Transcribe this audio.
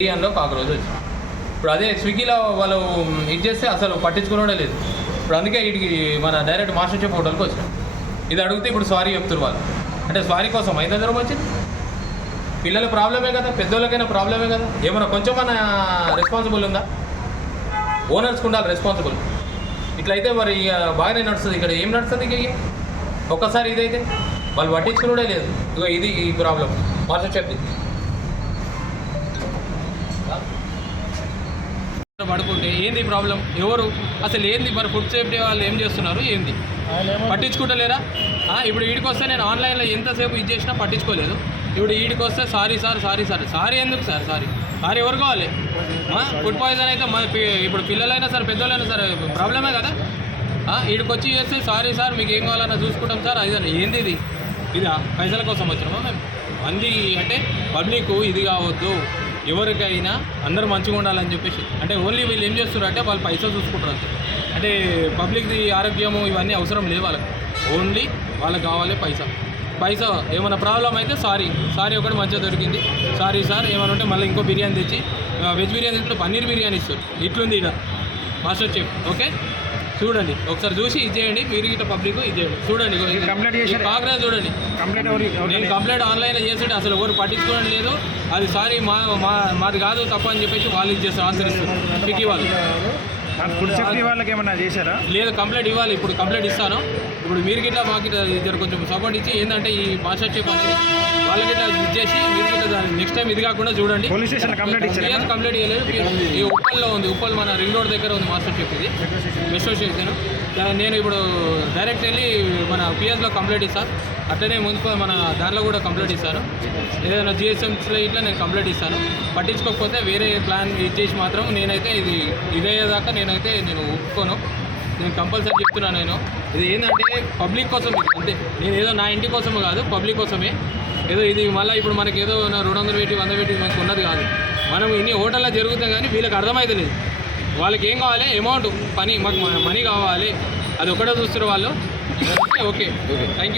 బిర్యానీలో కాక్రోచ్ వచ్చింది. ఇప్పుడు అదే స్విగ్గీలో వాళ్ళు ఇది చేస్తే అసలు పట్టించుకునే లేదు. ఇప్పుడు అందుకే వీటికి మన డైరెక్ట్ మాస్టర్ చెఫ్ హోటల్కి వచ్చినాం. ఇది అడిగితే ఇప్పుడు సారీ చెప్తారు వాళ్ళు. అంటే సారీ కోసం ఐదు దూరం వచ్చింది. పిల్లల ప్రాబ్లమే కదా, పెద్దోళ్ళకైనా ప్రాబ్లమే కదా. ఏమైనా కొంచెం మన రెస్పాన్సిబుల్ ఉందా? ఓనర్స్కి ఉండాలి రెస్పాన్సిబుల్. ఇట్లయితే మరి ఇక బాగానే నడుస్తుంది. ఇక్కడ ఏం నడుస్తుంది? ఇక ఒక్కసారి ఇదైతే వాళ్ళు పట్టించుకునే లేదు. ఇక ఇది ఈ ప్రాబ్లం మాస్టర్ చెఫ్ది. పడుకుంటే ఏంది ప్రాబ్లం? ఎవరు అసలు ఏంది? మరి ఫుడ్ సేఫ్టీ వాళ్ళు ఏం చేస్తున్నారు? ఏంది పట్టించుకుంటలేరా? ఇప్పుడు వీడికి వస్తే నేను ఆన్లైన్లో ఎంతసేపు ఇది చేసినా పట్టించుకోలేదు. ఇప్పుడు వీడికి వస్తే sorry sir, sorry sir. Sorry ఎందుకు సార్? సారీ ఎవరు కావాలి? ఫుడ్ పాయిజన్ అయితే ఇప్పుడు పిల్లలైనా సరే పెద్దోళ్ళైనా సరే ప్రాబ్లమే కదా. వీడికి వచ్చి చేస్తే సారీ సార్ మీకు ఏం కావాలన్నా చూసుకుంటాం సార్. అది ఏంది? ఇదా పైసల కోసం వచ్చినామా మేము? మంది అంటే పబ్లిక్ ఇది కావద్దు, ఎవరికైనా అందరూ మంచిగా ఉండాలని చెప్పేసి. అంటే ఓన్లీ వీళ్ళు ఏం చేస్తున్నారు అంటే వాళ్ళు పైసలు చూసుకుంటారు. అంటే పబ్లిక్ది ఆరోగ్యము ఇవన్నీ అవసరం లేవు వాళ్ళకి. ఓన్లీ వాళ్ళకి కావాలి పైసా. ఏమైనా ప్రాబ్లం అయితే సారీ ఒకటి మంచిగా దొరికింది, సారీ సార్. ఏమైనా ఉంటే మళ్ళీ ఇంకో బిర్యానీ తెచ్చి వెజ్ బిర్యానీ ఇట్లా పన్నీర్ బిర్యానీ ఇస్తారు. ఇట్లుంది ఇక మాస్టర్ చెఫ్. ఓకే చూడండి, ఒకసారి చూసి ఇది చేయండి. మీరు ఇట్లా పబ్లిక్ ఇది చేయండి. చూడండి కాక్రోచ్ చూడండి. నేను కంప్లైంట్ ఆన్లైన్లో చేస్తుంటే అసలు ఎవరు పట్టించుకోవడం లేదు. అది సారీ మాది కాదు తప్ప అని చెప్పేసి వాళ్ళు ఇది చేస్తారు, ఆచరిస్తారు. మీకు ఇవ్వాలి. ఫుడ్ సేఫ్టీ వాళ్ళకి ఏమన్నా చేశారా? లేదు, కంప్లైంట్ ఇవ్వాలి. ఇప్పుడు కంప్లైంట్ ఇస్తాను. ఇప్పుడు మీరు గిట్లా మాకు ఇట్లా కొంచెం సపోర్ట్ ఇచ్చి ఏంటంటే ఈ మాస్టర్ చెఫ్ అనేది వాళ్ళకి ఇట్లా ఇది చేసి మీరు ఇట్లా నెక్స్ట్ టైం ఇది కాకుండా చూడండి. పోలీస్ స్టేషన్ కంప్లైంట్ ఇచ్చారు? కంప్లైంట్ ఇవ్వలేదు. ఈ ఉప్పల్లో ఉంది, ఉప్పల్ మన రింగ్ రోడ్ దగ్గర ఉంది మాస్టర్ చెఫ్. ఇది మెట్రో స్టేషన్. నేను ఇప్పుడు డైరెక్ట్ వెళ్ళి మన పిఎస్లో కంప్లైంట్ ఇస్తాను. అట్లనే మున్సిపల్ మన దానిలో కూడా కంప్లైంట్ ఇస్తాను. ఏదైనా జిఎస్ఎంసీలో ఇట్లా నేను కంప్లైంట్ ఇస్తాను. పట్టించుకోకపోతే వేరే ప్లాన్ ఇచ్చేసి మాత్రం నేనైతే ఇదయ్యేదాకా నేను ఒప్పుకోను. నేను కంపల్సరీ చెప్తున్నాను. నేను ఇది ఏంటంటే పబ్లిక్ కోసం, ఇది అంతే. నేను ఏదో నా ఇంటి కోసం కాదు, పబ్లిక్ కోసమే. ఏదో ఇది మళ్ళీ ఇప్పుడు మనకి ఏదో 200 పెట్టి 100 పెట్టి మనకు ఉన్నది కాదు. మనం ఇన్ని హోటల్లో జరుగుతాం కానీ వీళ్ళకి అర్థమైతే లేదు. వాళ్ళకి ఏం కావాలి? అమౌంట్, మాకు మనీ కావాలి. అది ఒకటే చూస్తారు వాళ్ళు. Okay thank you.